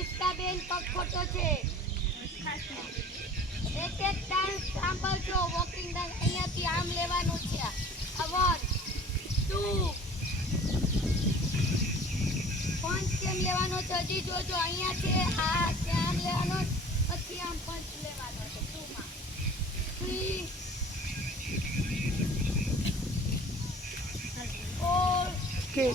નિષ્ઠાબેન પગ ખોટો છે. એક એક ડાન્સ સાંભળજો. વોકિંગ ડાન્સ અહીંયાથી આમ લેવાનું છે. આ 1 2 પંચ કેમ લેવાનો છે હજી જોજો. અહીંયા છે આ આમ લેવાનો પછી આમ પંચ લેવાનો છે 2 માં 3 4 કે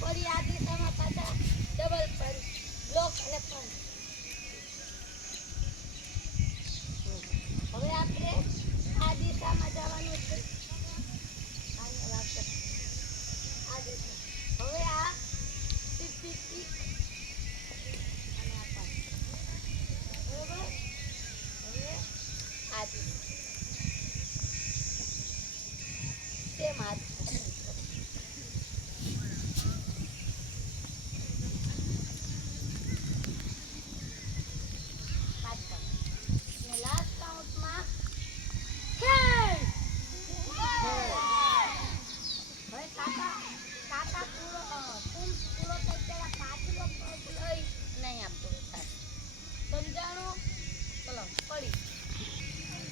ફરી આ દિશામાં પાછા ડબલ પંચ બ્લોક અને પંચ